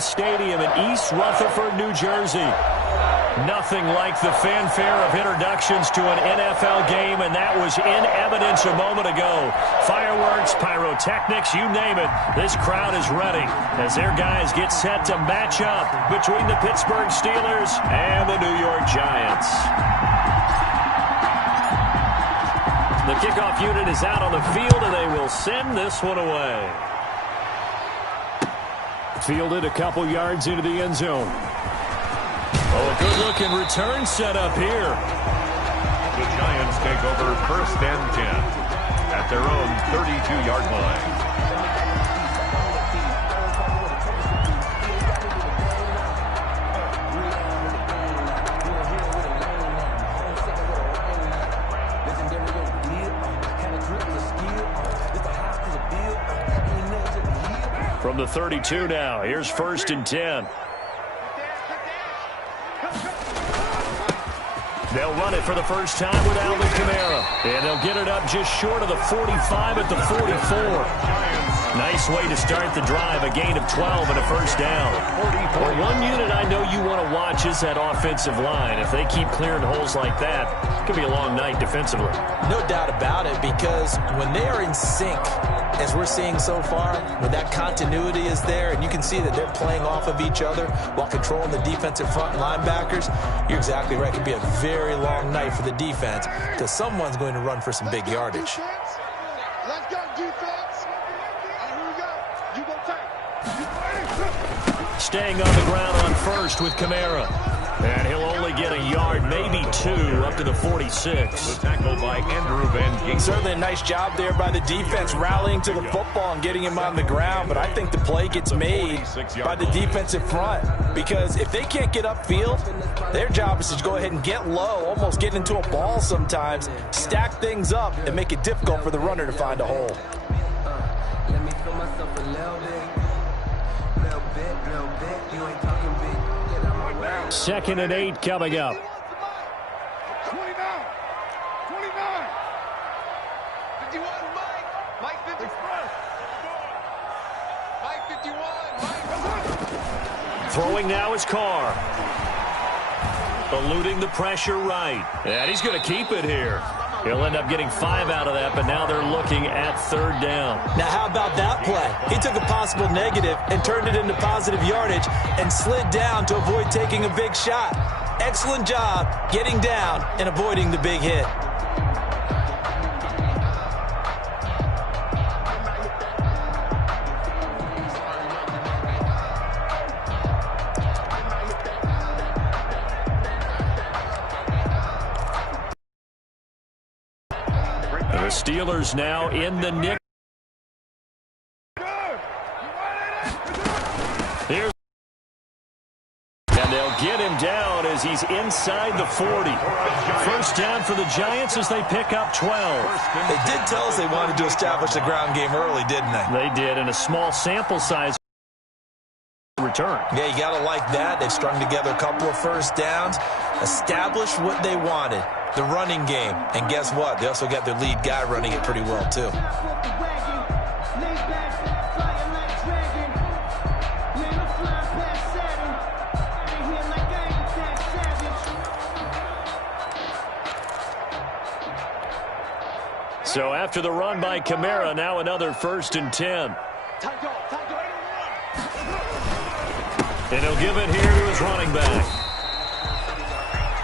Stadium in East Rutherford, New Jersey. Nothing like the fanfare of introductions to an NFL game, and that was in evidence a moment ago. Fireworks, pyrotechnics, you name it. This crowd is ready as their guys get set to match up between the Pittsburgh Steelers and the New York Giants. The kickoff unit is out on the field, and they will send this one away. Fielded a couple yards into the end zone. Oh, a good-looking return set up here. The Giants take over 1st and 10 at their own 32-yard line. From the 32 now, here's 1st and 10. They'll run it for the first time with Alvin Kamara. And they'll get it up just short of the 45 at the 44. Nice way to start the drive, a gain of 12 and a first down. Well, one unit I know you want to watch is that offensive line. If they keep clearing holes like that, it could be a long night defensively. No doubt about it, because when they are in sync, as we're seeing so far, when that continuity is there and you can see that they're playing off of each other while controlling the defensive front linebackers, you're exactly right. It could be a very long night for the defense because someone's going to run for some big yardage. Let's go, defense. Here we go. You go take. Staying on the ground on 1st with Kamara. And he'll only get a yard, maybe 2, up to the 46. The tackle by Andrew Van Ginkel. Certainly a nice job there by the defense rallying to the football and getting him on the ground. But I think the play gets made by the defensive front. Because if they can't get upfield, their job is to go ahead and get low, almost get into a ball sometimes, stack things up, and make it difficult for the runner to find a hole. Let me feel myself a little bit. You ain't talking big. 2nd and 8 coming up. 29. 51, Mike 51. Mike 51. Throwing now is Carr. Eluding the pressure right. And he's going to keep it here. He'll end up getting 5 out of that, but now they're looking at 3rd down. Now, how about that play? He took a possible negative and turned it into positive yardage and slid down to avoid taking a big shot. Excellent job getting down and avoiding the big hit. The Steelers now in the nick. Here's and they'll get him down as he's inside the 40. First down for the Giants as they pick up 12. They did tell us they wanted to establish the ground game early, didn't they? They did, in a small sample size return. Yeah, you got to like that. They've strung together a couple of first downs, established what they wanted. The running game. And guess what? They also got their lead guy running it pretty well, too. So after the run by Kamara, now another 1st and 10. And he'll give it here to his running back.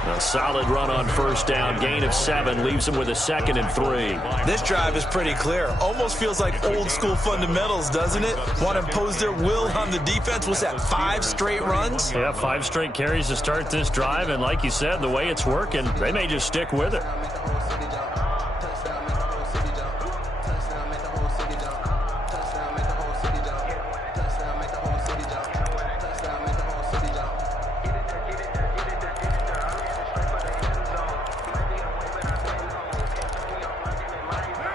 A solid run on 1st down. Gain of 7 leaves him with a 2nd and 3. This drive is pretty clear. Almost feels like old school fundamentals, doesn't it? Want to impose their will on the defense. What's that, 5 straight runs? Yeah, 5 straight carries to start this drive. And like you said, the way it's working, they may just stick with it.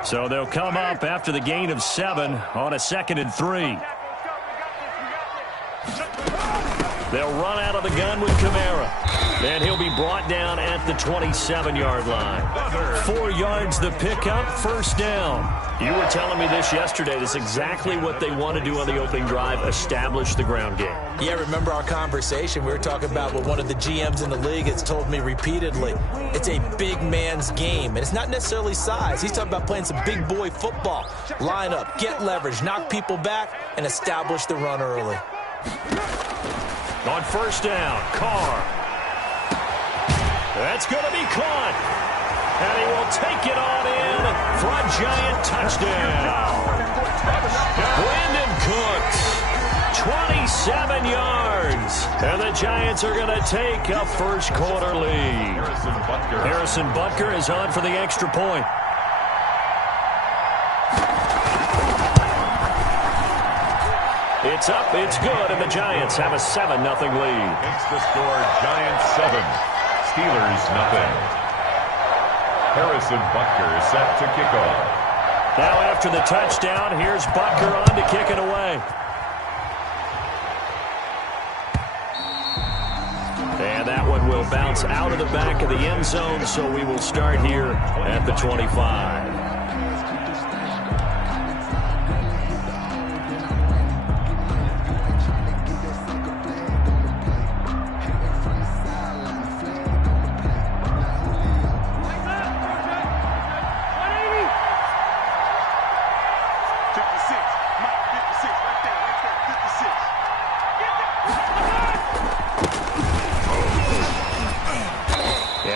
So they'll come up after the gain of 7 on a 2nd and 3. They'll run out of the gun with Kamara. And he'll be brought down at the 27-yard line. 4 yards the pickup, 1st down. You were telling me this yesterday. This is exactly what they want to do on the opening drive, establish the ground game. Yeah, remember our conversation? We were talking about what one of the GMs in the league has told me repeatedly. It's a big man's game, and it's not necessarily size. He's talking about playing some big boy football. Line up, get leverage, knock people back, and establish the run early. On first down, Carr. That's going to be caught. And he will take it on in for a Giant touchdown. Brandon Cooks. 27 yards. And the Giants are going to take a first quarter lead. Harrison Butker is on for the extra point. It's up, it's good, and the Giants have a 7-0 lead. Makes the score Giants 7, Steelers 0. Harrison Butker set to kick off. Now after the touchdown, here's Butker on to kick it away. And that one will bounce out of the back of the end zone, so we will start here at the 25.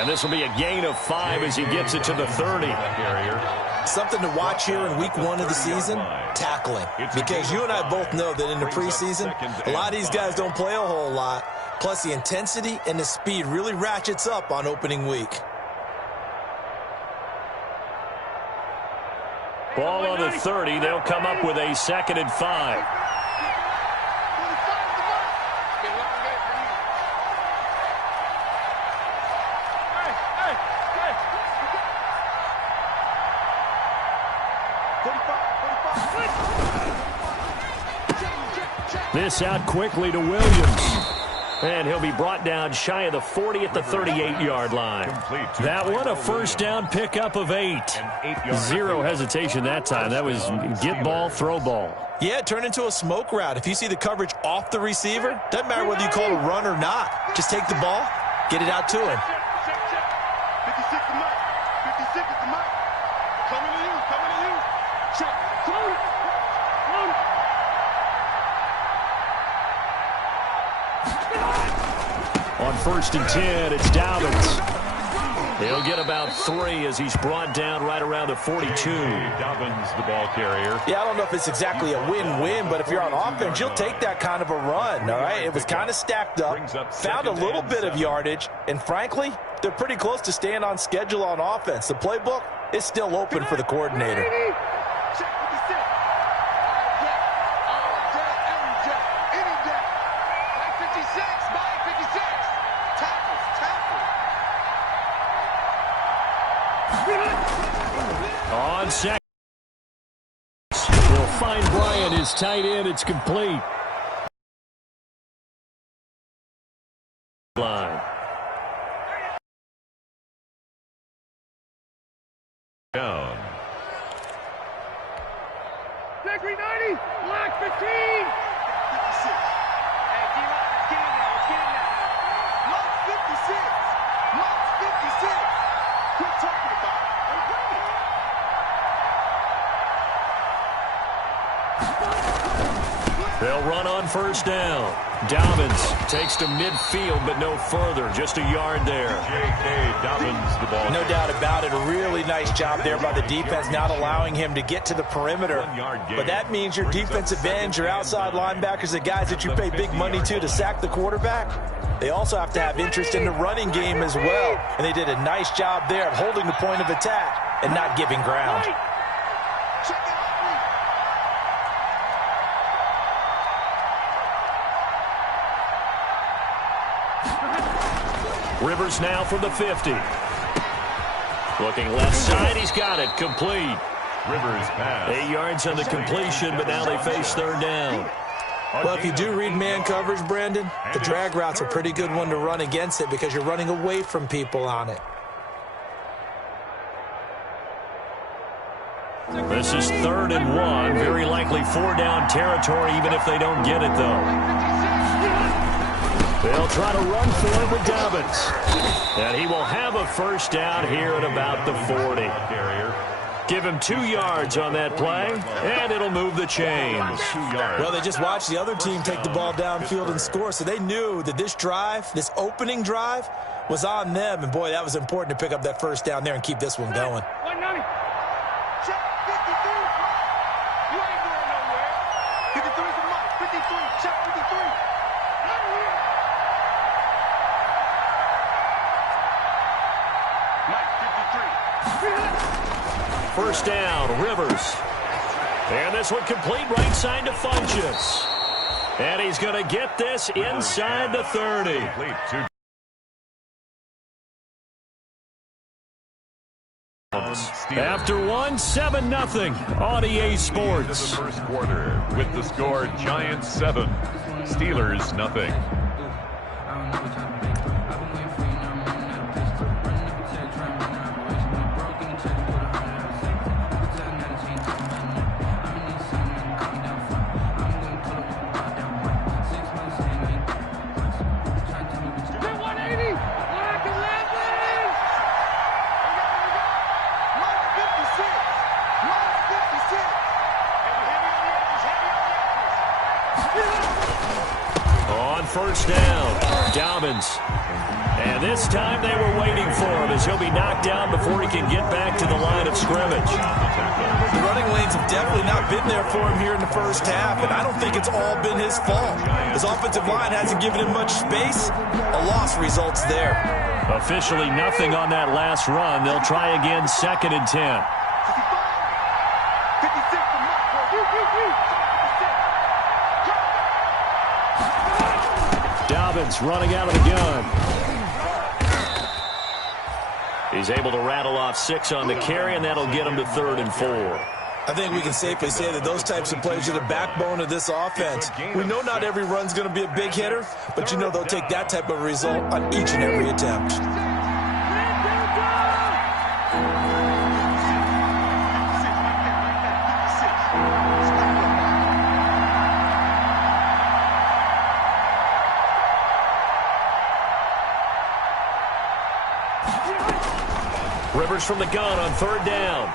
This will be a gain of 5 as he gets it to the 30. Something to watch here in week 1 of the season, tackling. Because you and I both know that in the preseason, a lot of these guys don't play a whole lot. Plus the intensity and the speed really ratchets up on opening week. Ball on the 30. They'll come up with a 2nd and 5. This out quickly to Williams. And he'll be brought down shy of the 40 at the 38-yard line. That one, a first down pickup of 8. Zero hesitation that time. That was get ball, throw ball. Yeah, turn into a smoke route. If you see the coverage off the receiver, doesn't matter whether you call a run or not. Just take the ball, get it out to him. 56 to Mike. 56 to Mike. Coming to you. Coming to you. Check. On 1st and 10, it's Dobbins. He'll get about 3 as he's brought down right around the 42. Dobbins, the ball carrier. Yeah, I don't know if it's exactly a win-win, but if you're on offense, you'll take that kind of a run, all right? It was kind of stacked up, found a little bit of yardage, and frankly, they're pretty close to staying on schedule on offense. The playbook is still open for the coordinator. On second, he'll find Bryant, his tight end. It's complete. Line. Down. Check 390. Black 15. 56. Hey, D-Line, let's get in there. Let's get in there. Mark 56. Mark 56. Quit talking about it. I'm bringing it. They'll run on first down. Dobbins takes to midfield, but no further. Just a yard there. J.K. Dobbins, the ball. No doubt about it. A really nice job there by the defense, not allowing him to get to the perimeter. But that means your defensive ends, your outside linebackers, the guys that you pay big money to sack the quarterback, they also have to have interest in the running game as well. And they did a nice job there of holding the point of attack and not giving ground. Rivers now from the 50. Looking left side, he's got it. Complete. Rivers pass. 8 yards on the completion, but now they face 3rd down. Well, if you do read man coverage, Brandon, the drag route's a pretty good one to run against it because you're running away from people on it. This is 3rd and 1. Very likely 4-down territory, even if they don't get it, though. They'll try to run for it with Dobbins. And he will have a first down here at about the 40. Give him 2 yards on that play, and it'll move the chains. Well, they just watched the other team take the ball downfield and score, so they knew that this drive, this opening drive, was on them. And, boy, that was important to pick up that first down there and keep this one going. Check 53. You ain't going nowhere. 53's a mark. 53. Check 53. Mike 53. First down, Rivers. And this one complete right side to Funchess. And he's going to get this inside the 30. After 7-0 on EA Sports. The first quarter with the score Giants 7, Steelers nothing. First down, Dobbins. And this time they were waiting for him as he'll be knocked down before he can get back to the line of scrimmage. The running lanes have definitely not been there for him here in the first half, and I don't think it's all been his fault. His offensive line hasn't given him much space. A loss results there. Officially nothing on that last run. They'll try again, 2nd and 10. 56 to Mike. Dobbins running out of the gun. He's able to rattle off 6 on the carry, and that'll get him to 3rd and 4. I think we can safely say that those types of plays are the backbone of this offense. We know not every run's going to be a big hitter, but you know they'll take that type of result on each and every attempt. Rivers from the gun on 3rd down.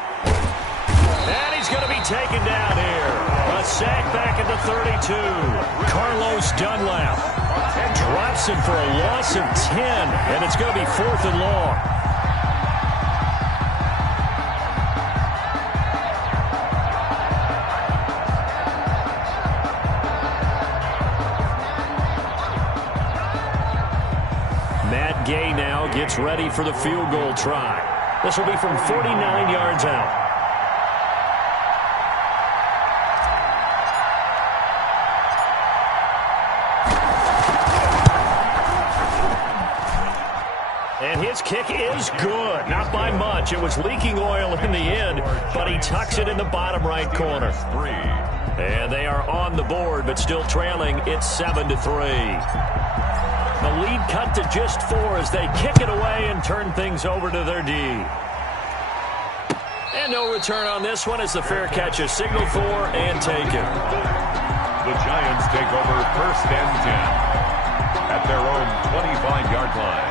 And he's going to be taken down here. A sack back at the 32. Carlos Dunlap drops him for a loss of 10, and it's going to be 4th and long. Matt Gay now gets ready for the field goal try. This will be from 49 yards out. And his kick is good. Not by much. It was leaking oil in the end, but he tucks it in the bottom right corner. And they are on the board, but still trailing. It's 7-3. The lead cut to just 4 as they kick it away and turn things over to their D. And no return on this one as the fair catch is signaled for and taken. The Giants take over 1st and 10 at their own 25-yard line.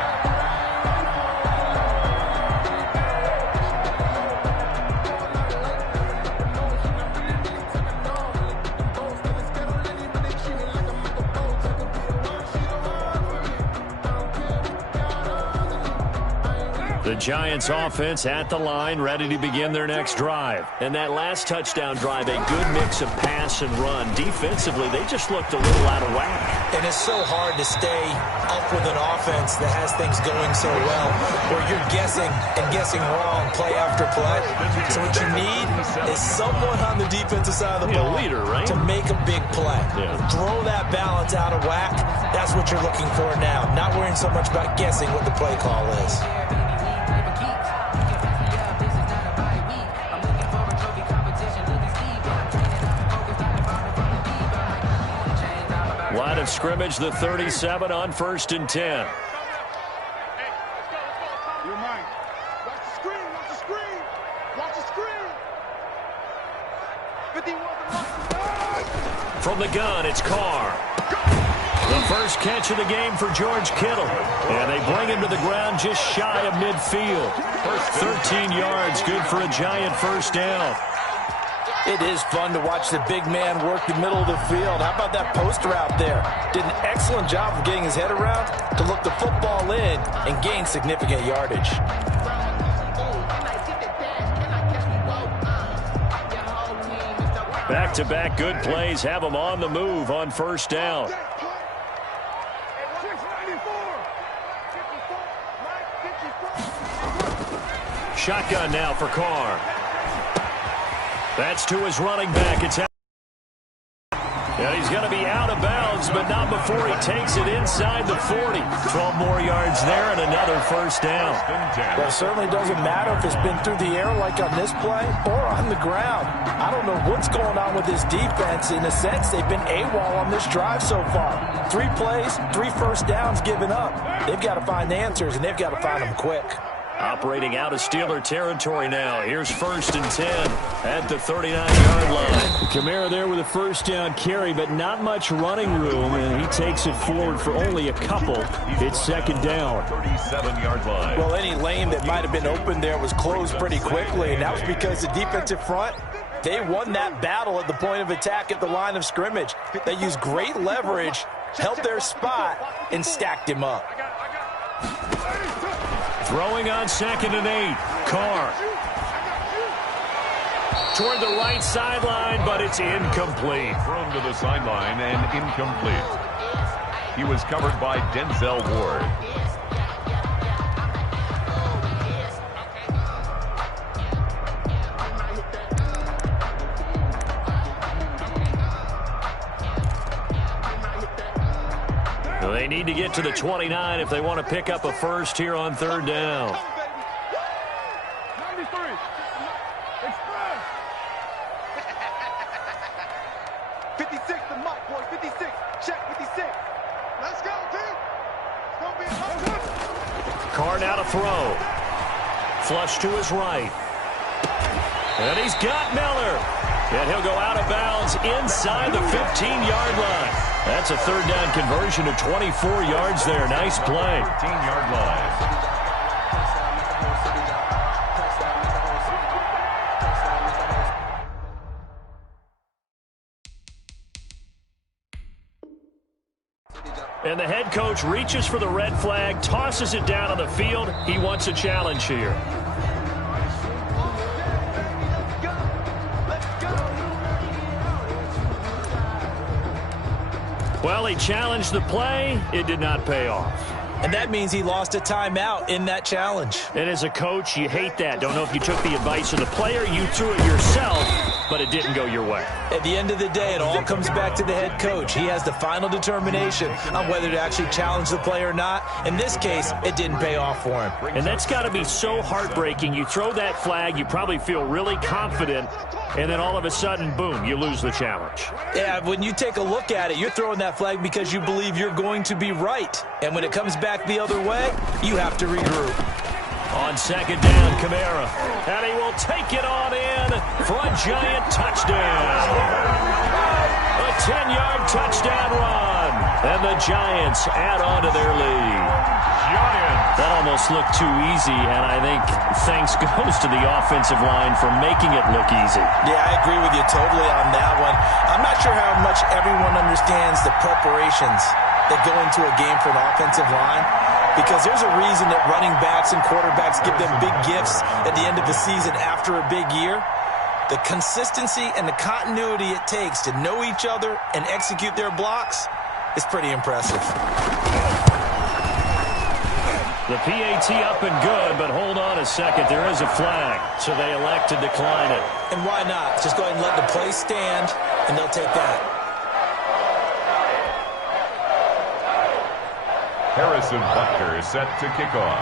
The Giants offense at the line, ready to begin their next drive. And that last touchdown drive, a good mix of pass and run. Defensively, they just looked a little out of whack. And it's so hard to stay up with an offense that has things going so well, where you're guessing and guessing wrong play after play. So what you need is someone on the defensive side of the ball leader, right? to make a big play. Yeah. Throw that balance out of whack. That's what you're looking for now. Not worrying so much about guessing what the play call is. Line of scrimmage, the 37 on 1st and 10. Hey, let's go. You're mine. Watch the screen. Watch the screen. Watch the screen. 51 to Mark. From the gun, it's Carr. The First catch of the game for George Kittle. And they bring him to the ground just shy of midfield. 13 yards, good for a Giant first down. It is fun to watch the big man work the middle of the field. How about that post route there? Did an excellent job of getting his head around to look the football in and gain significant yardage. Back-to-back good plays have him on the move on first down. Shotgun now for Carr. That's to his running back. It's out. And he's going to be out of bounds, but not before he takes it inside the 40. 12 more yards there and another first down. Well, it certainly doesn't matter if it's been through the air like on this play or on the ground. I don't know what's going on with this defense. In a sense, they've been AWOL on this drive so far. 3 plays, 3 first downs given up. They've got to find answers, and they've got to find them quick. Operating out of Steeler territory now. Here's 1st and 10 at the 39-yard line. Kamara there with a first down carry, but not much running room, and he takes it forward for only a couple. It's 2nd down. 37-yard line. Well, any lane that might have been open there was closed pretty quickly, and that was because the defensive front, they won that battle at the point of attack at the line of scrimmage. They used great leverage, held their spot, and stacked him up. Throwing on 2nd and 8. Carr. Toward the right sideline, but it's incomplete. Thrown to the sideline and incomplete. He was covered by Denzel Ward. They need to get to the 29 if they want to pick up a first here on 3rd down. 56 the mark, boys. 56. Check 56. Let's go, team. It's going to be a home run. Carr now to throw. Flush to his right. And he's got Miller. And he'll go out of bounds inside the 15-yard line. That's a 3rd down conversion of 24 yards there. Nice play. 13-yard line. And the head coach reaches for the red flag, tosses it down on the field. He wants a challenge here. Well, he challenged the play. It did not pay off. And that means he lost a timeout in that challenge. And as a coach, you hate that. Don't know if you took the advice of the player. You threw it yourself, but it didn't go your way. At the end of the day, it all comes back to the head coach. He has the final determination on whether to actually challenge the play or not. In this case, it didn't pay off for him. And that's got to be so heartbreaking. You throw that flag, you probably feel really confident, and then all of a sudden, boom, you lose the challenge. Yeah, when you take a look at it, you're throwing that flag because you believe you're going to be right. And when it comes back the other way, you have to regroup. On 2nd down, Kamara. And he will take it on in for a Giant touchdown. A 10-yard touchdown run. And the Giants add on to their lead. That almost looked too easy, and I think thanks goes to the offensive line for making it look easy. Yeah, I agree with you totally on that one. I'm not sure how much everyone understands the preparations that go into a game for an offensive line, because there's a reason that running backs and quarterbacks give them big gifts at the end of the season after a big year. The consistency and the continuity it takes to know each other and execute their blocks is pretty impressive. The PAT up and good, but hold on a second. There is a flag, so they elect to decline it. And why not? Just go ahead and let the play stand, and they'll take that. Harrison Butker is set to kick off.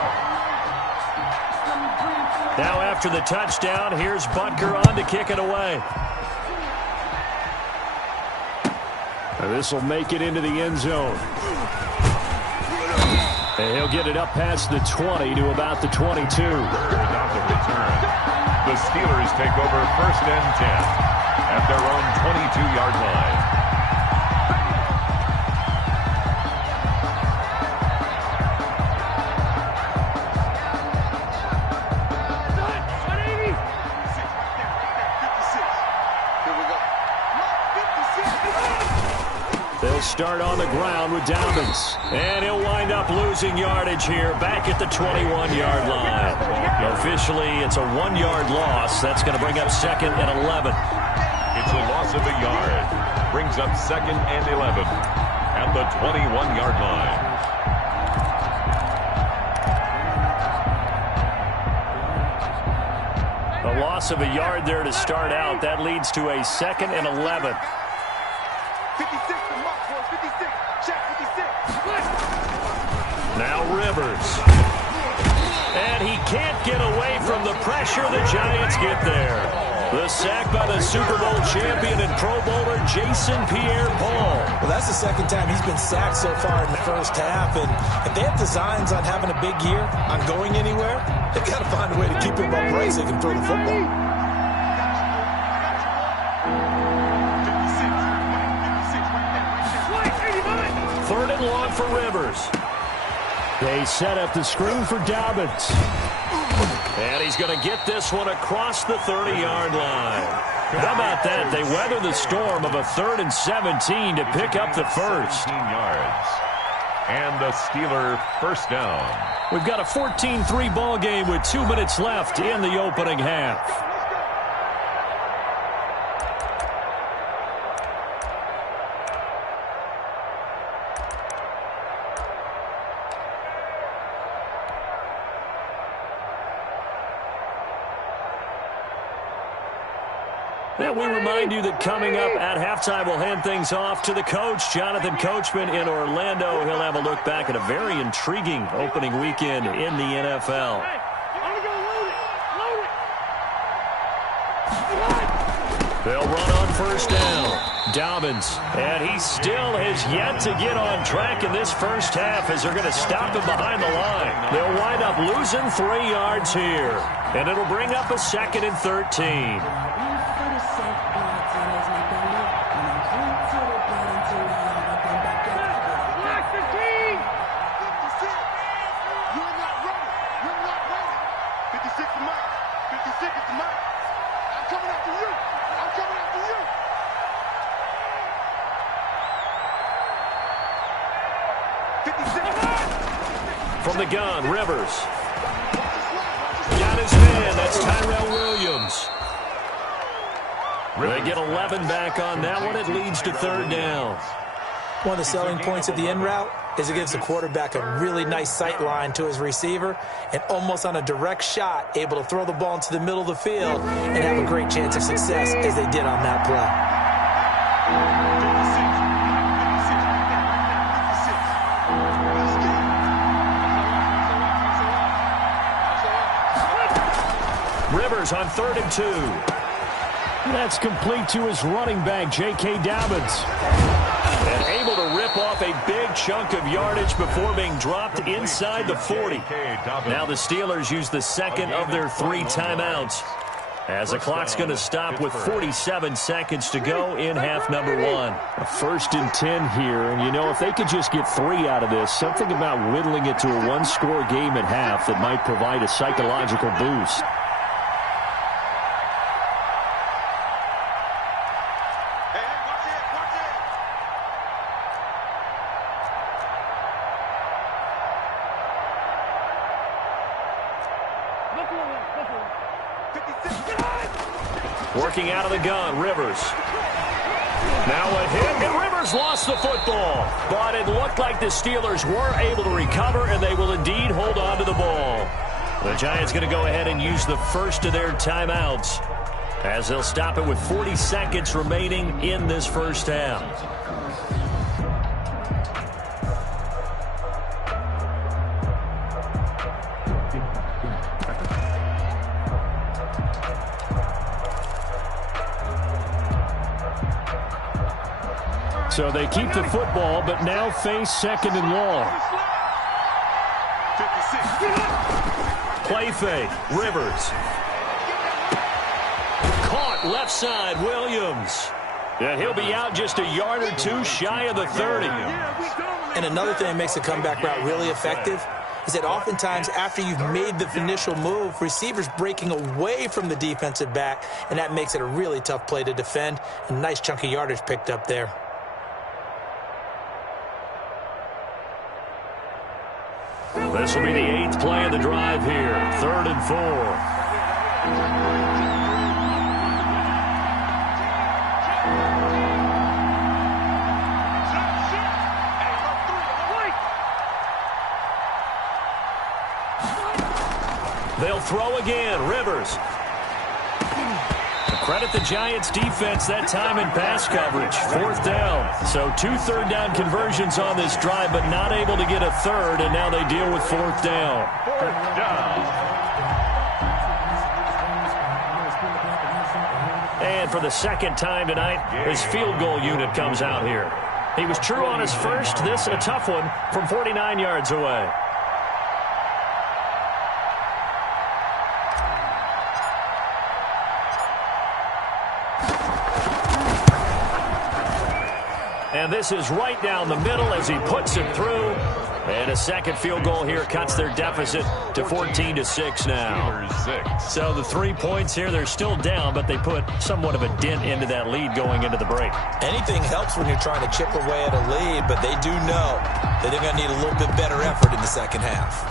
Now after the touchdown, here's Butker on to kick it away. This will make it into the end zone. And he'll get it up past the 20 to about the 22. About the return. The Steelers take over 1st and 10 at their own 22-yard line. start on the ground with Dobbins. And he'll wind up losing yardage here back at the 21-yard line. Officially, it's a 1-yard loss. That's going to bring up second and 11. It's a loss of a yard. Brings up second and 11 at the 21-yard line. A loss of a yard there to start out. That leads to a second and 11. 56 to mark, boys. 56. Check 56. Now Rivers. And he can't get away from the pressure. The Giants get there. The sack by the Super Bowl champion and Pro Bowler Jason Pierre-Paul. Well, that's the second time he's been sacked so far in the first half. And if they have designs on having a big year, on going anywhere, they've got to find a way to keep him upright so they can throw the football. Third and long for Rivers. They set up the screen for Dobbins. And he's going to get this one across the 30-yard line. How about that? They weather the storm of a 3rd and 17 to pick up the first. 17 yards. And the Steeler first down. We've got a 14-3 ball game with 2 minutes left in the opening half. And we remind you that coming up at halftime, we'll hand things off to the coach, Jonathan Coachman in Orlando. He'll have a look back at a very intriguing opening weekend in the NFL. They'll run on first down. Dobbins, and he still has yet to get on track in this first half as they're going to stop him behind the line. They'll wind up losing 3 yards here, and it'll bring up a 2nd and 13. From the gun, Rivers. Got his man. That's Tyrell Williams. They get 11 back on that one. It leads to 3rd down. One of the selling points of the in route is it gives the quarterback a really nice sight line to his receiver and almost on a direct shot able to throw the ball into the middle of the field and have a great chance of success as they did on that play. Rivers on 3rd and 2. That's complete to his running back, J.K. Dobbins. And able to rip off a big chunk of yardage before being dropped inside the 40. Now the Steelers use the second of their 3 timeouts, as the clock's going to stop with 47 seconds to go in half number 1. A 1st and 10 here, and you know, if they could just get 3 out of this, something about whittling it to a 1-score game at half that might provide a psychological boost. Working out of the gun, Rivers. Now a hit, and Rivers lost the football. But it looked like the Steelers were able to recover, and they will indeed hold on to the ball. The Giants going to go ahead and use the first of their timeouts, as they'll stop it with 40 seconds remaining in this first half. So they keep the football, but now face 2nd and long. 56. Play fake, Rivers. Caught left side, Williams. And he'll be out just a yard or 2 shy of the 30. And another thing that makes the comeback route really effective is that oftentimes after you've made the initial move, receivers breaking away from the defensive back, and that makes it a really tough play to defend. A nice chunk of yardage picked up there. This will be the 8th play of the drive here. 3rd and 4. They'll throw again. Rivers. Credit the Giants defense that time in pass coverage. 4th down. So 2 third-down conversions on this drive, but not able to get a third, and now they deal with 4th down. 4th down. And for the 2nd time tonight, his field goal unit comes out here. He was true on his first. This a tough one from 49 yards away. And this is right down the middle as he puts it through. And a 2nd field goal here cuts their deficit to 14-6 now. So the 3 points here, they're still down, but they put somewhat of a dent into that lead going into the break. Anything helps when you're trying to chip away at a lead, but they do know that they're going to need a little bit better effort in the 2nd half.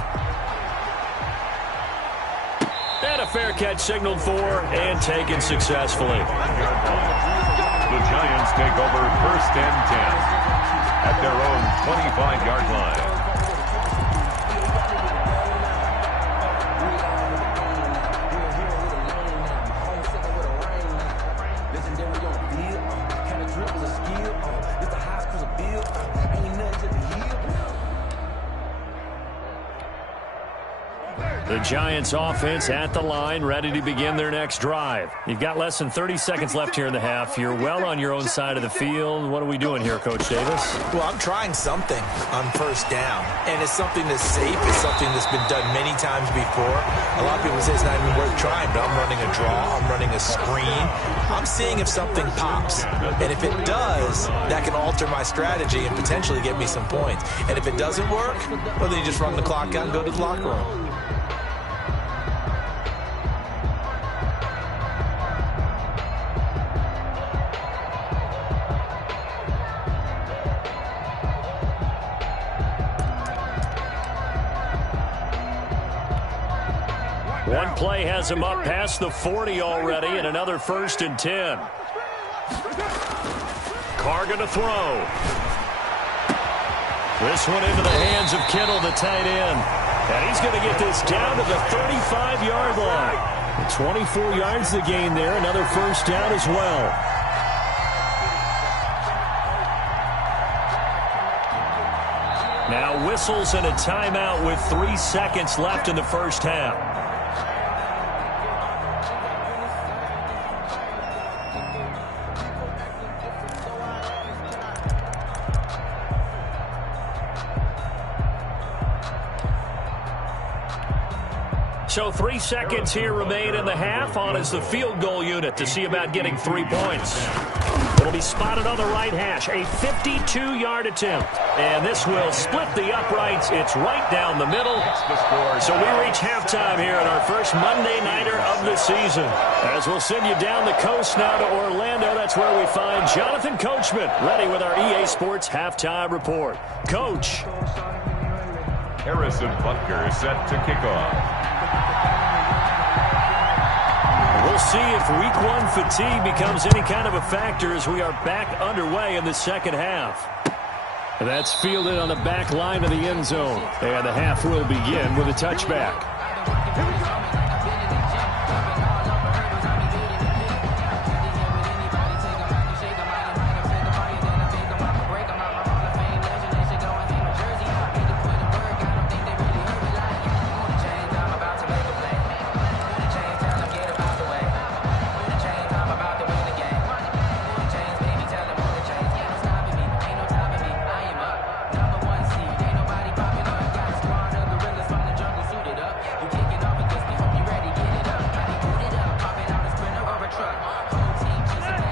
And a fair catch signaled for and taken successfully. The Giants take over 1st and 10 at their own 25-yard line. The Giants offense at the line, ready to begin their next drive. You've got less than 30 seconds left here in the half. You're well on your own side of the field. What are we doing here, Coach Davis? Well, I'm trying something on 1st down, and it's something that's safe. It's something that's been done many times before. A lot of people say it's not even worth trying, but I'm running a draw. I'm running a screen. I'm seeing if something pops, and if it does, that can alter my strategy and potentially get me some points. And if it doesn't work, well, then you just run the clock out and go to the locker room. One play has him up past the 40 already, and another 1st and 10. Carr going to throw. This one into the hands of Kittle, the tight end. And he's going to get this down to the 35-yard line. 24 yards to gain there, another 1st down as well. Now whistles and a timeout with 3 seconds left in the 1st half. So 3 seconds here remain in the half. On is the field goal unit to see about getting 3 points. It'll be spotted on the right hash. A 52-yard attempt. And this will split the uprights. It's right down the middle. So we reach halftime here in our first Monday Nighter of the season. As we'll send you down the coast now to Orlando. That's where we find Jonathan Coachman ready with our EA Sports Halftime Report. Coach. Harrison Butker is set to kick off. We'll see if Week 1 fatigue becomes any kind of a factor as we are back underway in the 2nd half. That's fielded on the back line of the end zone. And the half will begin with a touchback.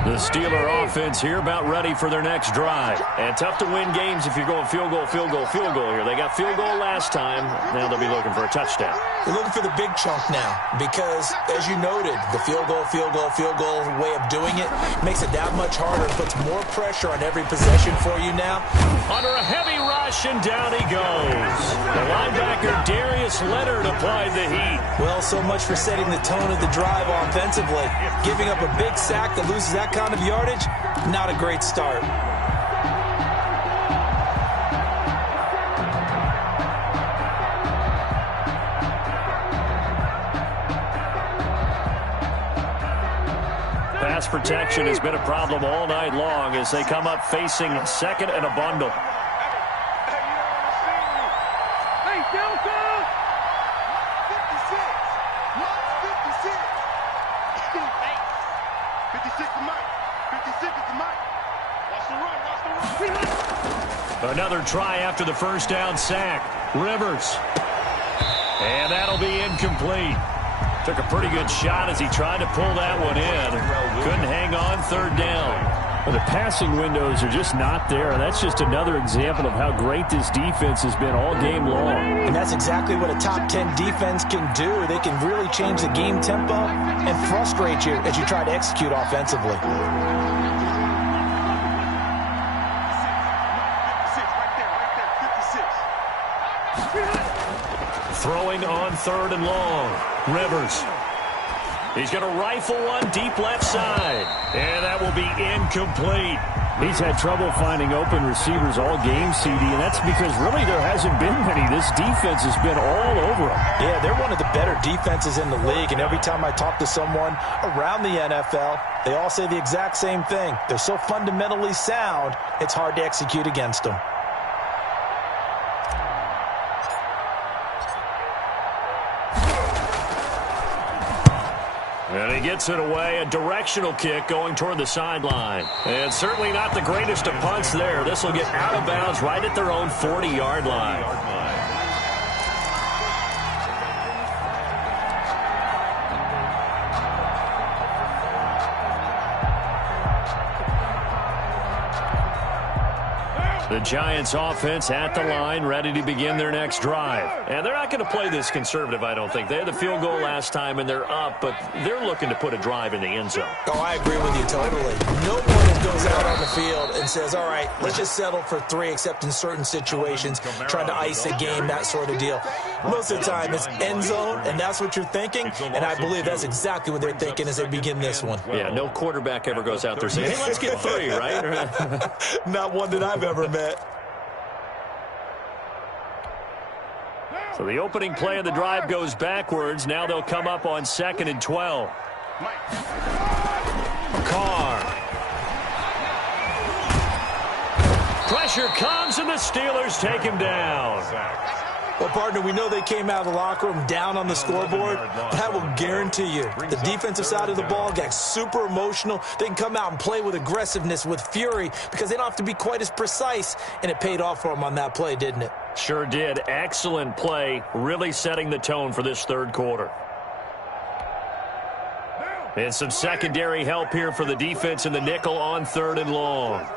The Steeler offense here about ready for their next drive. And tough to win games if you're going field goal, field goal, field goal here. They got field goal last time. Now they'll be looking for a touchdown. They're looking for the big chunk now because, as you noted, the field goal way of doing it makes it that much harder. It puts more pressure on every possession for you now. Under a heavy rush, and down he goes. The linebacker, Darius Leonard, applied the heat. Well, so much for setting the tone of the drive offensively. Giving up a big sack that loses that kind of yardage, not a great start. Pass protection has been a problem all night long as they come up facing second and a bundle. Hey, Delta! 56. March 56. Hey, 56 to Mike. 56 is to Mike. Watch the run. Watch the run. Another try after the first down sack. Rivers. And that'll be incomplete. Took a pretty good shot as he tried to pull that one in. Couldn't hang on third down. Well, the passing windows are just not there. That's just another example of how great this defense has been all game long. And that's exactly what a top 10 defense can do. They can really change the game tempo and frustrate you as you try to execute offensively. Throwing on third and long. Rivers. He's going to rifle one deep left side. And that will be incomplete. He's had trouble finding open receivers all game, CD, and that's because really there hasn't been many. This defense has been all over him. Yeah, they're one of the better defenses in the league, and every time I talk to someone around the NFL, they all say the exact same thing. They're so fundamentally sound, it's hard to execute against them. And he gets it away, a directional kick going toward the sideline. And certainly not the greatest of punts there. This will get out of bounds right at their own 40-yard line. The Giants offense at the line, ready to begin their next drive. And they're not going to play this conservative, I don't think. They had the field goal last time, and they're up, but they're looking to put a drive in the end zone. Oh, I agree with you totally. No one goes out on the field and says, all right, let's just settle for 3, except in certain situations, trying to ice a game, that sort of deal. Most of the time, it's end zone, and that's what you're thinking, and I believe that's exactly what they're thinking as they begin this one. Yeah, no quarterback ever goes out there saying, hey, let's get 3, right? Not one that I've ever met. So the opening play of the drive goes backwards. Now they'll come up on 2nd and 12. Carr. Pressure comes, and the Steelers take him down. Well, partner, we know they came out of the locker room down on the scoreboard, but I will guarantee you the defensive side of the ball got super emotional. They can come out and play with aggressiveness, with fury, because they don't have to be quite as precise, and it paid off for them on that play, didn't it? Sure did. Excellent play, really setting the tone for this third quarter. And some secondary help here for the defense in the nickel on 3rd and long.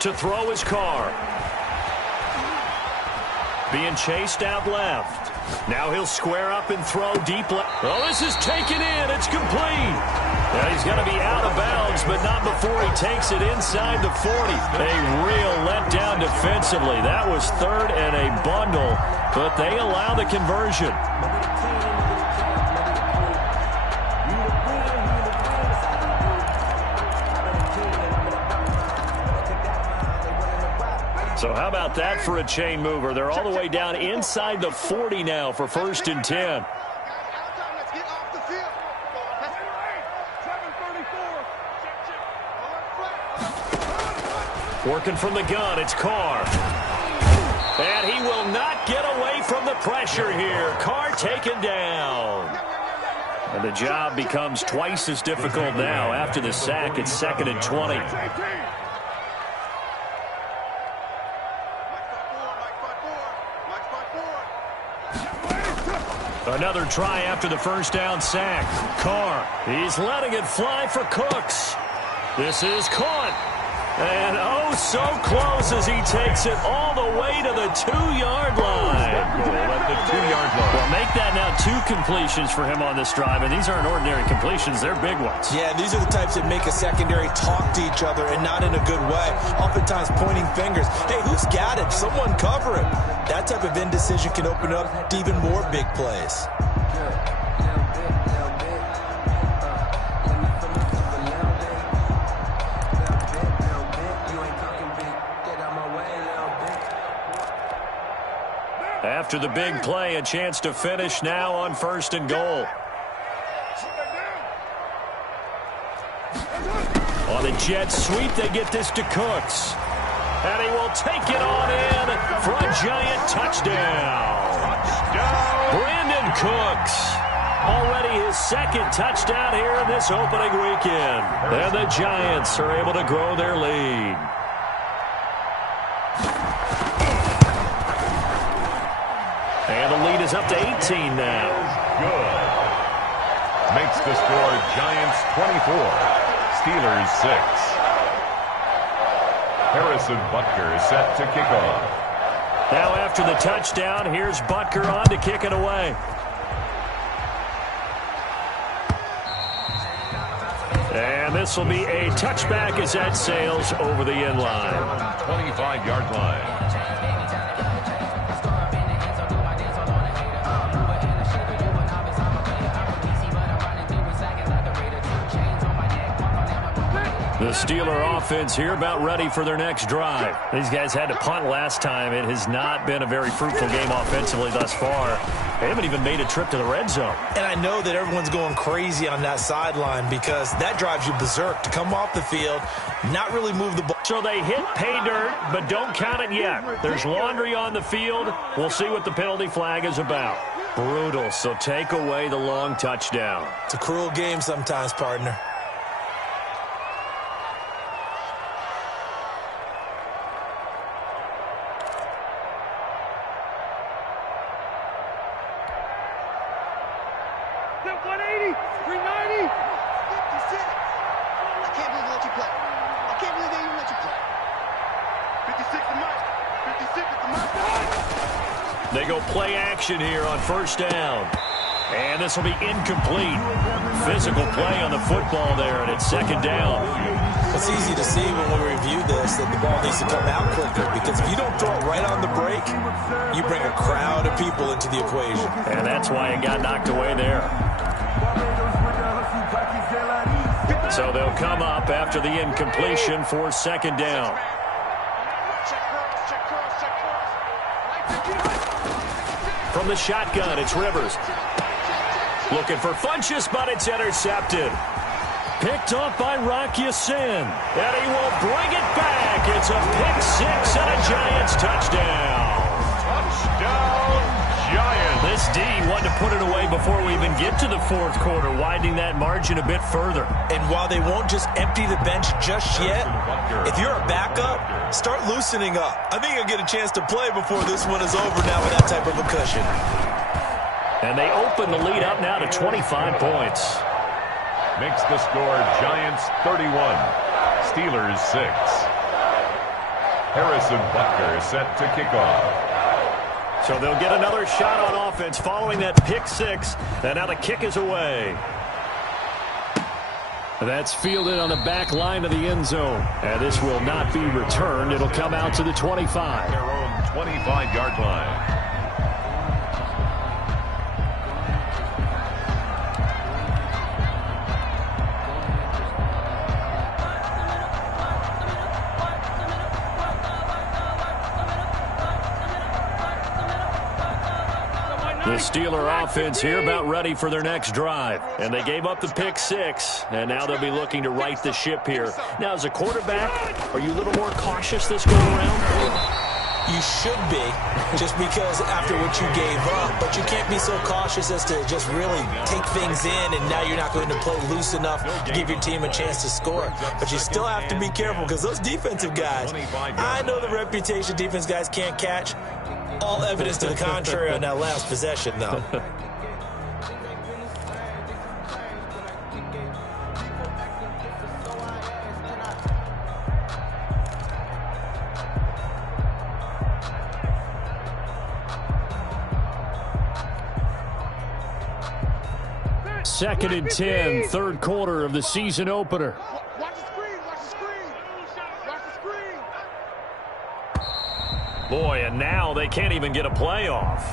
To throw his Carr. Being chased out left. Now he'll square up and throw deep left. Oh, this is taken in. It's complete. Now he's going to be out of bounds, but not before he takes it inside the 40. A real letdown defensively. That was 3rd and a bundle, but they allow the conversion. So how about that for a chain mover? They're all the way down inside the 40 now for 1st and 10. Working from the gun, it's Carr. And he will not get away from the pressure here. Carr taken down. And the job becomes twice as difficult now. After the sack, it's 2nd and 20. Another try after the first down sack. Carr, he's letting it fly for Cooks. This is caught. And oh, so close as he takes it all the way to the 2-yard line. At the 2-yard line. Well, make that now 2 completions for him on this drive, and these aren't ordinary completions. They're big ones. Yeah, these are the types that make a secondary talk to each other, and not in a good way. Oftentimes pointing fingers. Hey, who's got it? Someone cover him. That type of indecision can open up to even more big plays. After the big play, a chance to finish now on 1st and goal. On the jet sweep, they get this to Cooks. And he will take it on in for a giant touchdown. Brandon Cooks. Already his 2nd touchdown here in this opening weekend. And the Giants are able to grow their lead. And the lead is up to 18 now. Good. Makes the score Giants 24, Steelers 6. Harrison Butker set to kick off. Now after the touchdown, here's Butker on to kick it away. And this will be a touchback as that sails over the end line. 25-yard line. The Steeler offense here about ready for their next drive. These guys had to punt last time. It has not been a very fruitful game offensively thus far. They haven't even made a trip to the red zone. And I know that everyone's going crazy on that sideline because that drives you berserk to come off the field, not really move the ball. So they hit pay dirt, but don't count it yet. There's laundry on the field. We'll see what the penalty flag is about. Brutal, so take away the long touchdown. It's a cruel game sometimes, partner. They go play action here on 1st down. And this will be incomplete. Physical play on the football there, and it's 2nd down. It's easy to see when we review this that the ball needs to come out quicker, because if you don't throw it right on the break, you bring a crowd of people into the equation. And that's why it got knocked away there. So they'll come up after the incompletion for 2nd down. From the shotgun, it's Rivers. Looking for Funchess, but it's intercepted. Picked off by Rocky Sin. And he will bring it back. It's a pick 6 and a Giants touchdown. Touchdown, Giants. This D wanted to put it away before we even get to the 4th quarter, widening that margin a bit further. And while they won't just empty the bench just yet, if you're a backup, start loosening up. I think you'll get a chance to play before this one is over now with that type of a cushion. And they open the lead up now to 25 points. Makes the score Giants 31, Steelers 6. Harrison Butker set to kick off. So they'll get another shot on offense following that pick 6. And now the kick is away. That's fielded on the back line of the end zone. And this will not be returned. It'll come out to the 25. Their own 25-yard line. The Steeler offense here about ready for their next drive. And they gave up the pick 6, and now they'll be looking to right the ship here. Now, as a quarterback, are you a little more cautious this go around? You should be, just because after what you gave up. But you can't be so cautious as to just really take things in, and now you're not going to play loose enough to give your team a chance to score. But you still have to be careful, because those defensive guys, I know the reputation defense guys can't catch. All evidence to the contrary on that last possession, though. 2nd and 10, third quarter of the season opener. Watch the screen. Watch the screen. Watch the screen. Boy, and now they can't even get a play off.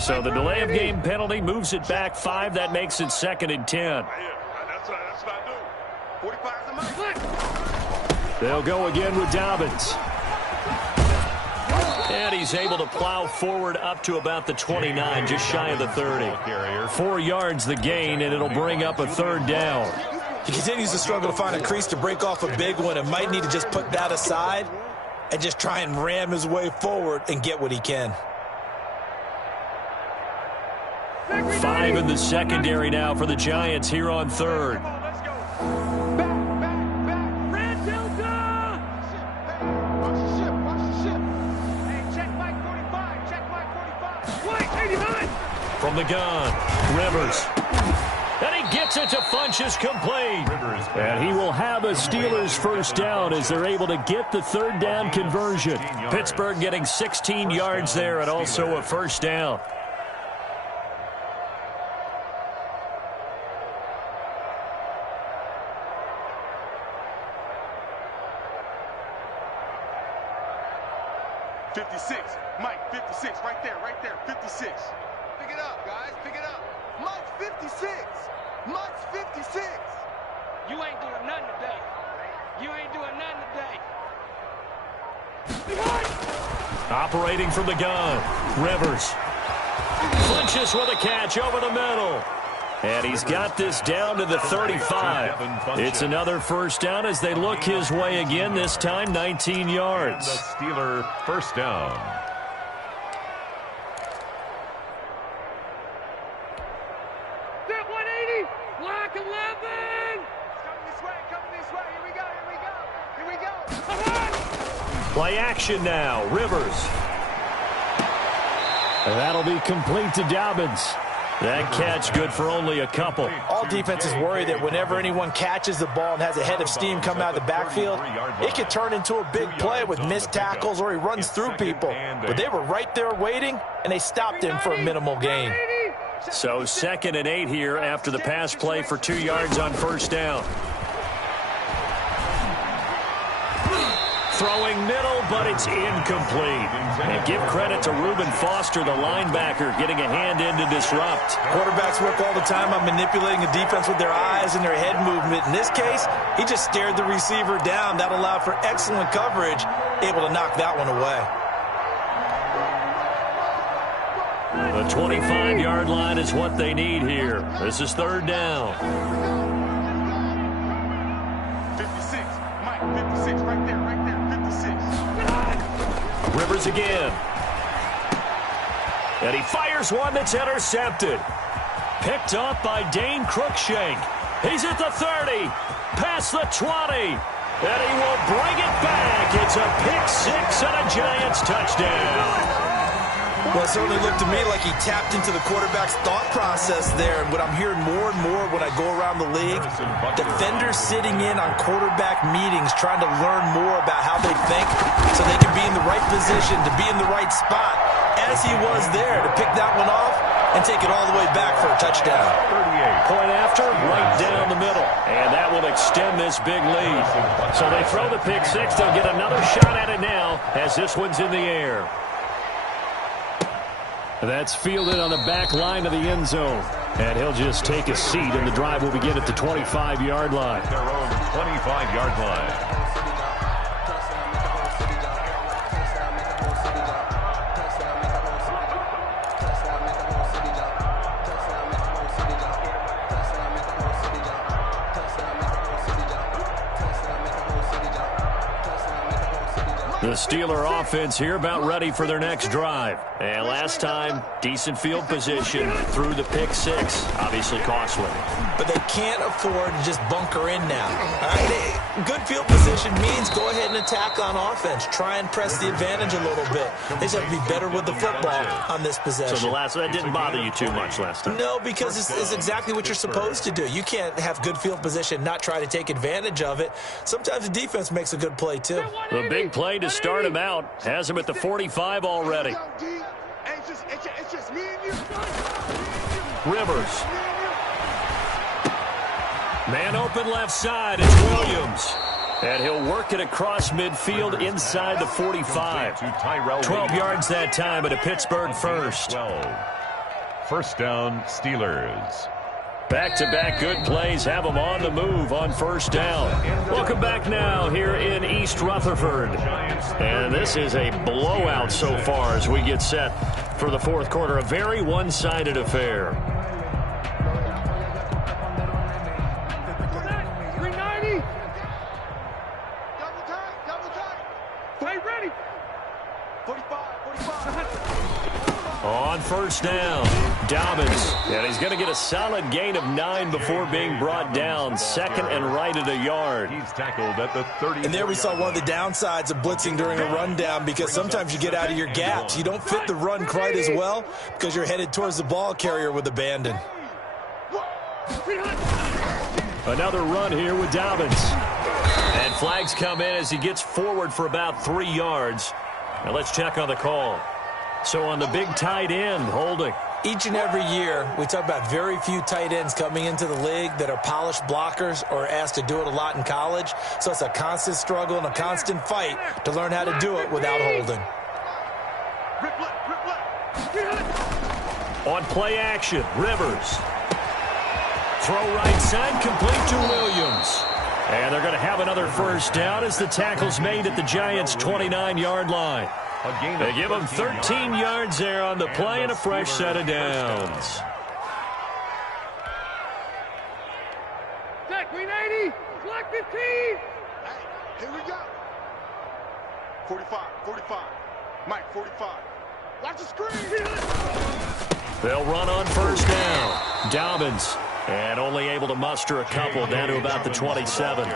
So the delay of game penalty moves it back 5. That makes it 2nd and 10. That's what I do. 45's the money. They'll go again with Dobbins. And he's able to plow forward up to about the 29, just shy of the 30. 4 yards the gain, and it'll bring up a 3rd down. He continues to struggle to find a crease to break off a big one and might need to just put that aside and just try and ram his way forward and get what he can. 5 in the secondary now for the Giants here on 3rd. Let's go. Back. Red Delta. Watch the ship. Hey, check Mike 45. Check Mike 45. White 89. From the gun, Rivers. And he gets it to Funchess complete. And he will have a Steelers first down as they're able to get the 3rd down conversion. Pittsburgh getting 16 yards there and also a first down. Mike, 56, right there, 56. Pick it up, guys, pick it up. Mike's 56. Mike's 56. You ain't doing nothing today. You ain't doing nothing today. Operating from the gun, Rivers. Funchess with a catch over the middle. And he's got this down to the 35. It's another first down as they look his way again, this time 19 yards. The Steeler first down. Step 180, block 11. Coming this way. Here we go. Play action now, Rivers. And that'll be complete to Dobbins. That catch good for only a couple. All defenses worry that whenever anyone catches the ball and has a head of steam come out of the backfield, it could turn into a big play with missed tackles or he runs through people. But they were right there waiting, and they stopped him for a minimal gain. So 2nd and 8 here after the pass play for 2 yards on first down. Throwing middle, but it's incomplete. And give credit to Reuben Foster, the linebacker, getting a hand in to disrupt. Quarterbacks work all the time on manipulating a defense with their eyes and their head movement. In this case, he just stared the receiver down. That allowed for excellent coverage, able to knock that one away. The 25-yard line is what they need here. This is 3rd down. 56. Mike, 56, right there, 56. Rivers again. And he fires one that's intercepted. Picked up by Dane Cruikshank. He's at the 30, past the 20, and he will bring it back. It's a pick-6 and a Giants touchdown. Well, it certainly looked to me like he tapped into the quarterback's thought process there. And what I'm hearing more and more when I go around the league, defenders sitting in on quarterback meetings trying to learn more about how they think so they can be in the right position to be in the right spot, as he was there to pick that one off and take it all the way back for a touchdown. 38. Point after, right down the middle. And that will extend this big lead. So they throw the pick-6. They'll get another shot at it now as this one's in the air. That's fielded on the back line of the end zone. And he'll just take a seat, and the drive will begin at the 25-yard line. Their own 25-yard line. The Steeler offense here about ready for their next drive. And last time, decent field position through the pick six. Obviously costly. But they can't afford to just bunker in now. All right? Good field position means go ahead and attack on offense. Try and press the advantage a little bit. They just have to be better with the football on this possession. So that didn't bother you too much last time? No, because it's exactly what you're supposed to do. You can't have good field position, not try to take advantage of it. Sometimes the defense makes a good play, too. The big play to start him out has him at the 45 already. Rivers. Man open left side. It's Williams. And he'll work it across midfield inside the 45. 12 yards that time at a Pittsburgh first. 12. First down, Steelers. Back-to-back good plays have them on the move on first down. Welcome back now here in East Rutherford. And this is a blowout so far as we get set for the fourth quarter. A very one-sided affair. 390. Double tight. Hey, ready. 45. On first down, Dobbins. And he's going to get a solid gain of 9 before being brought down. Second and right at a yard. He's tackled at the 30. And there we saw one of the downsides of blitzing during a rundown, because sometimes you get out of your gaps. You don't fit the run quite as well because you're headed towards the ball carrier with abandon. Another run here with Dobbins. And flags come in as he gets forward for about 3 yards. Now let's check on the call. So on the big tight end, holding. Each and every year, we talk about very few tight ends coming into the league that are polished blockers or asked to do it a lot in college. So it's a constant struggle and a constant fight to learn how to do it without holding. On play action, Rivers. Throw right side, complete to Williams. And they're going to have another first down as the tackle's made at the Giants' 29-yard line. They give them 13 yards there on the play and a fresh set of downs. Jack, 390. Block 15. Hey, here we go. 45. Mike, 45. Watch the screen. They'll run on first down. Dobbins. And only able to muster a couple down to about the 27.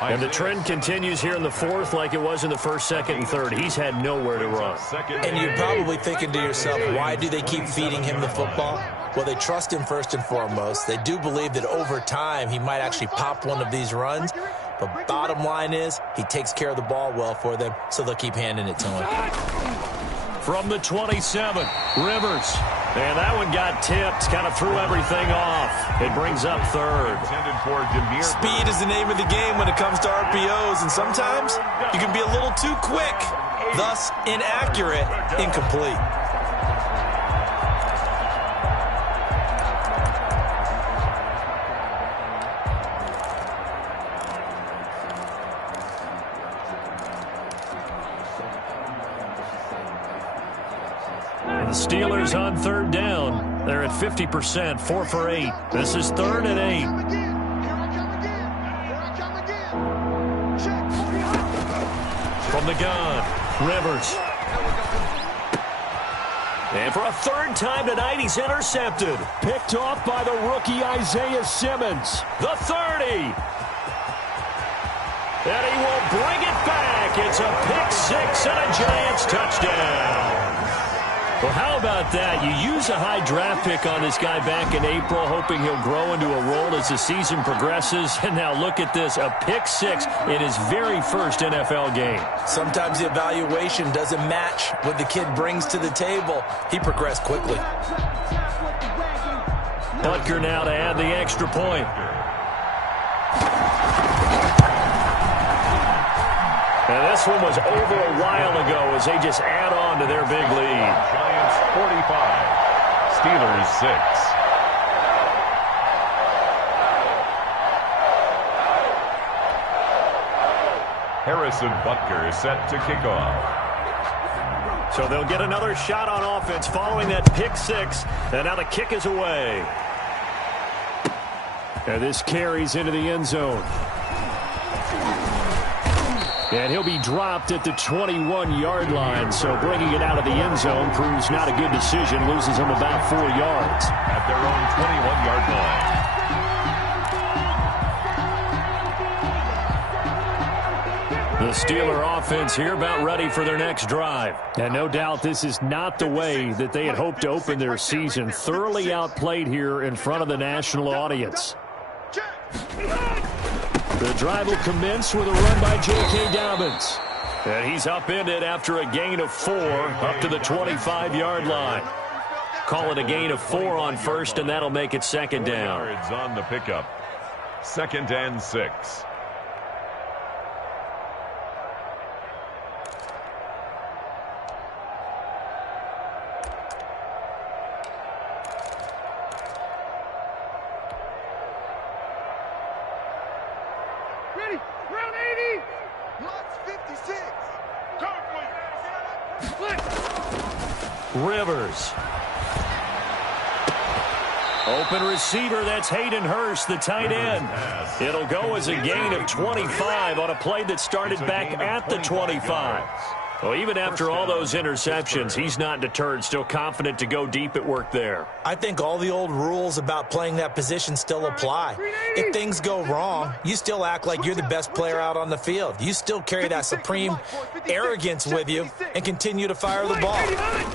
And the trend continues here in the fourth like it was in the first, second, and third. He's had nowhere to run. And you're probably thinking to yourself, why do they keep feeding him the football? Well, they trust him first and foremost. They do believe that over time he might actually pop one of these runs. But bottom line is he takes care of the ball well for them, so they'll keep handing it to him. From the 27, Rivers. And that one got tipped, kind of threw everything off. It brings up third. Speed is the name of the game when it comes to RPOs, and sometimes you can be a little too quick, thus inaccurate, incomplete. Steelers on third down. They're at 50%, 4 for 8. This is 3rd and 8. From the gun, Rivers. And for a third time tonight, he's intercepted. Picked off by the rookie Isaiah Simmons. The 30. And he will bring it back. It's a pick six and a Giants touchdown. Well, how about that? You use a high draft pick on this guy back in April, hoping he'll grow into a role as the season progresses. And now look at this, a pick six in his very first NFL game. Sometimes the evaluation doesn't match what the kid brings to the table. He progressed quickly. Butker now to add the extra point. And this one was over a while ago as they just add on to their big lead. Giants 45, Steelers 6. Harrison Butker is set to kick off. So they'll get another shot on offense following that pick six. And now the kick is away. And this carries into the end zone. And he'll be dropped at the 21-yard line. So bringing it out of the end zone proves not a good decision. Loses him about 4 yards. At their own 21-yard line. The Steeler offense here about ready for their next drive. And no doubt this is not the way that they had hoped to open their season. Thoroughly outplayed here in front of the national audience. The drive will commence with a run by J.K. Dobbins. And he's upended after a gain of 4 up to the 25-yard line. Call it a gain of 4 on first, and that'll make it second down. Yards on the pickup. 2nd and 6. Ready, round 80. Lots 56. Split. Rivers. Open receiver, that's Hayden Hurst, the tight end. It'll go as a gain of 25 on a play that started back at the 25. Well, even after all those interceptions, he's not deterred, still confident to go deep at work there. I think all the old rules about playing that position still apply. If things go wrong, you still act like you're the best player out on the field. You still carry that supreme arrogance with you and continue to fire the ball.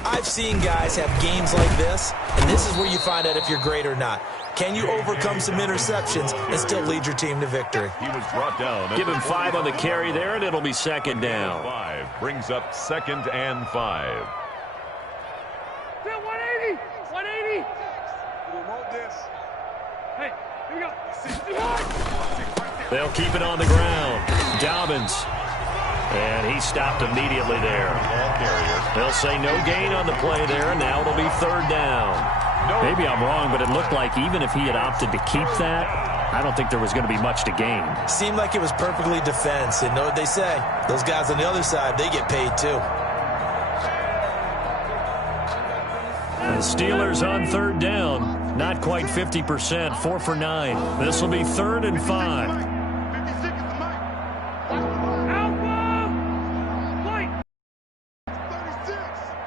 I've seen guys have games like this, and this is where you find out if you're great or not. Can you overcome some interceptions and still lead your team to victory? He was brought down. Give him 5 on the carry there, and it'll be second down. 5 brings up 2nd and 5. 180. 180. Remote this. Hey, here we go. 61. They'll keep it on the ground. Dobbins. And he stopped immediately there. They'll say no gain on the play there, and now it'll be third down. Maybe I'm wrong, but it looked like even if he had opted to keep that, I don't think there was going to be much to gain. Seemed like it was perfectly defense. And know what they say? Those guys on the other side, they get paid too. The Steelers on third down. Not quite 50%, 4 for 9. This will be 3rd and 5. 56 is the mic. Alpha. Light. 36.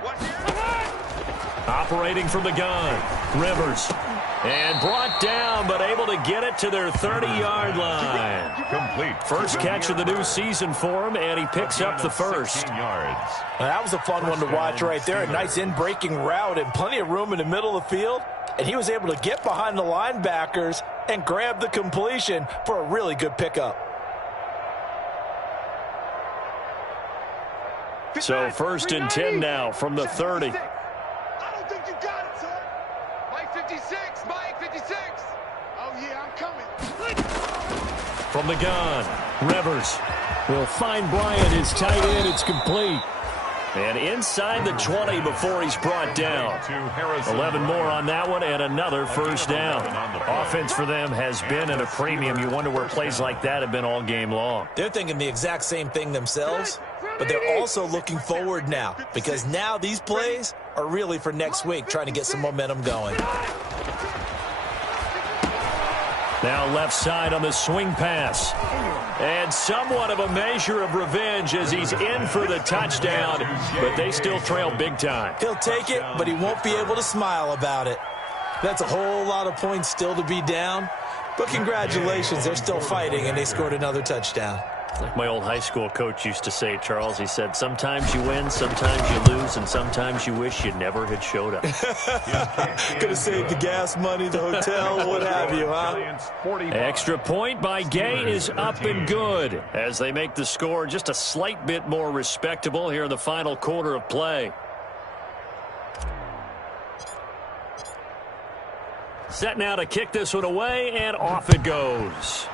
Watch here. Operating from the gun. Rivers. And brought down, but able to get it to their 30-yard line. Complete. First catch of the new season for him, and he picks up the first. 16 yards. Now, that was a fun one to watch right there. A nice in-breaking route and plenty of room in the middle of the field. And he was able to get behind the linebackers and grab the completion for a really good pickup. So 1st and 10 now from the 30. I don't think you got it, sir. Mike 56, Mike 56. Oh, yeah, I'm coming. From the gun, Rivers. Will find Bryant, his tight end. It's complete. And inside the 20 before he's brought down. 11 more on that one and another first down. Offense for them has been at a premium. You wonder where plays like that have been all game long. They're thinking the exact same thing themselves, but they're also looking forward now because now these plays are really for next week, trying to get some momentum going. Now left side on the swing pass. And somewhat of a measure of revenge as he's in for the touchdown, but they still trail big time. He'll take it, but he won't be able to smile about it. That's a whole lot of points still to be down, but congratulations, they're still fighting, and they scored another touchdown. Like my old high school coach used to say, Charles, he said, sometimes you win, sometimes you lose, and sometimes you wish you never had showed up. Could have saved the gas money, the hotel, what have you, huh? Extra point by Gay is up and good as they make the score just a slight bit more respectable here in the final quarter of play. Set now to kick this one away, and off it goes.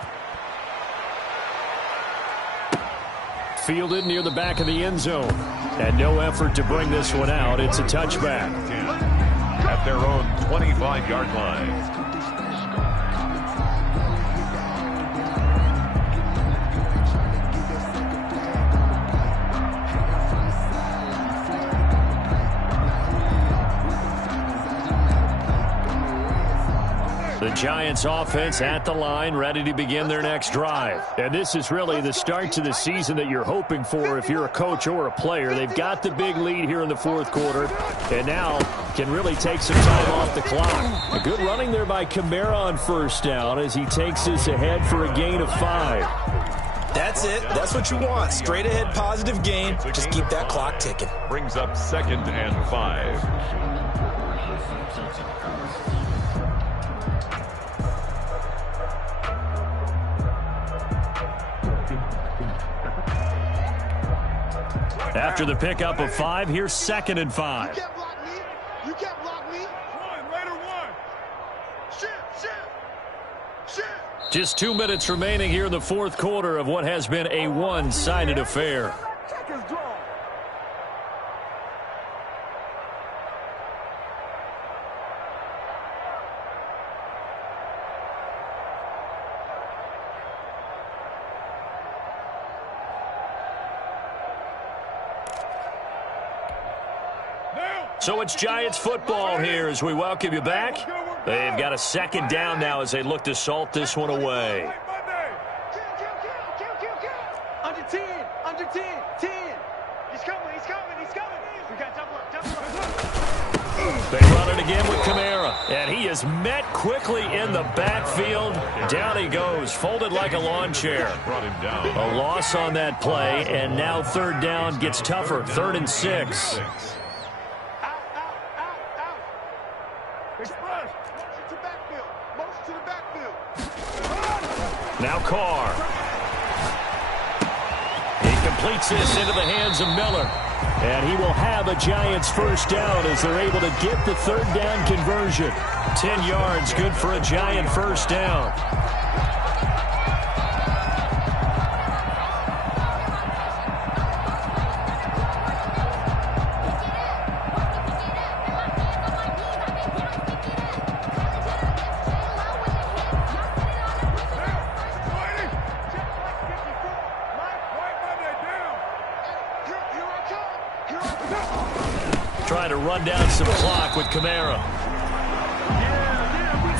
Fielded near the back of the end zone. And no effort to bring this one out. It's a touchback. At their own 25-yard line. The Giants offense at the line, ready to begin their next drive. And this is really the start to the season that you're hoping for if you're a coach or a player. They've got the big lead here in the fourth quarter, and now can really take some time off the clock. A good running there by Kamara on first down as he takes this ahead for a gain of 5. That's it. That's what you want. Straight ahead positive gain. Just keep that clock ticking. Brings up 2nd and 5. After the pickup of 5, here's 2nd and 5. You can't block me. You can't block me. One, later one. Shift. Just 2 minutes remaining here in the fourth quarter of what has been a one-sided affair. Check his draw. So it's Giants football here as we welcome you back. They've got a 2nd down now as they look to salt this one away. Under 10, 10. He's coming. We got double up. They run it again with Kamara, and he is met quickly in the backfield. Down he goes, folded like a lawn chair. Brought him down. A loss on that play, and now 3rd down gets tougher, 3rd and 6. Now Carr. He completes this into the hands of Miller. And he will have a Giants first down as they're able to get the 3rd down conversion. 10 yards, good for a Giant first down. Trying to run down some clock with Kamara.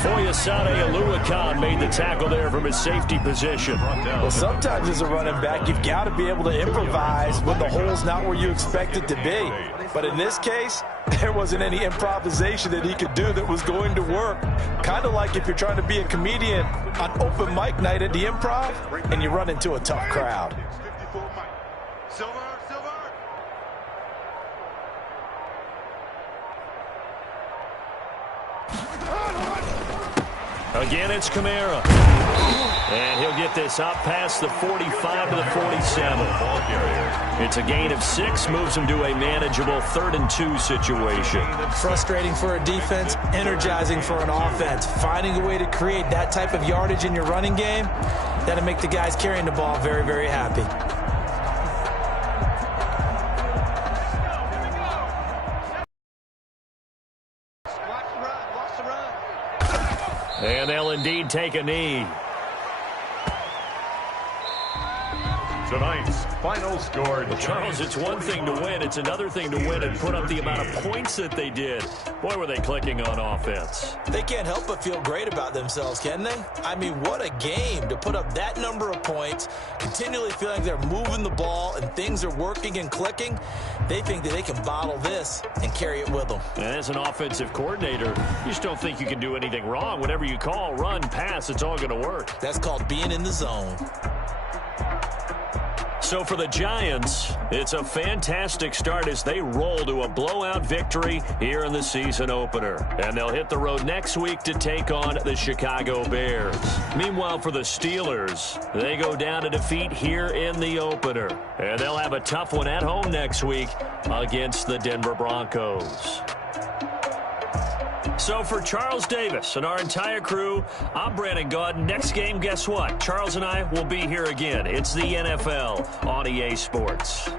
Foyesade Oluwakan made the tackle there from his safety position. Well, sometimes as a running back, you've got to be able to improvise when the hole's not where you expect it to be. But in this case, there wasn't any improvisation that he could do that was going to work. Kind of like if you're trying to be a comedian on open mic night at the Improv and you run into a tough crowd. Silver. Again, it's Kamara. And he'll get this up past the 45 to the 47. It's a gain of 6, moves him to a manageable 3rd and 2 situation. Frustrating for a defense, energizing for an offense. Finding a way to create that type of yardage in your running game, that'll make the guys carrying the ball very, very happy. And they'll indeed take a knee. Tonight's final score. Well, Charles, it's one thing to win. It's another thing to win and put up the amount of points that they did. Boy, were they clicking on offense. They can't help but feel great about themselves, can they? I mean, what a game to put up that number of points, continually feeling they're moving the ball and things are working and clicking. They think that they can bottle this and carry it with them. And as an offensive coordinator, you just don't think you can do anything wrong. Whatever you call, run, pass, it's all going to work. That's called being in the zone. So for the Giants, it's a fantastic start as they roll to a blowout victory here in the season opener. And they'll hit the road next week to take on the Chicago Bears. Meanwhile, for the Steelers, they go down to defeat here in the opener. And they'll have a tough one at home next week against the Denver Broncos. So for Charles Davis and our entire crew, I'm Brandon Gaudin. Next game, guess what? Charles and I will be here again. It's the NFL on EA Sports.